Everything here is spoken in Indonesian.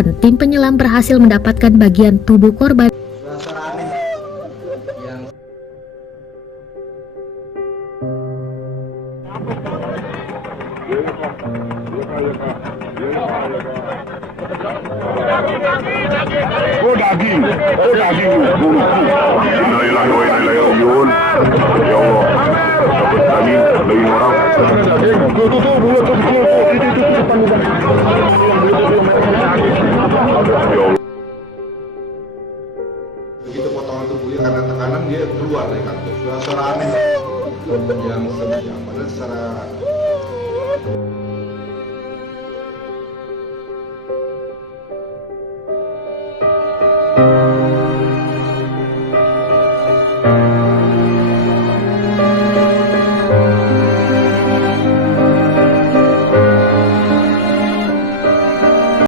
Bahkan, tim penyelam berhasil mendapatkan bagian tubuh korban. Oh daging. Innalillahi wa inna ilaihi raji'un. Ya Allah. Dapat daging orang. Tuh mulut tuh itu depan. Ya Allah. Begitu potongan tubuhnya karena tekanan dia keluar dari kantor. Suara aneh yang padahal secara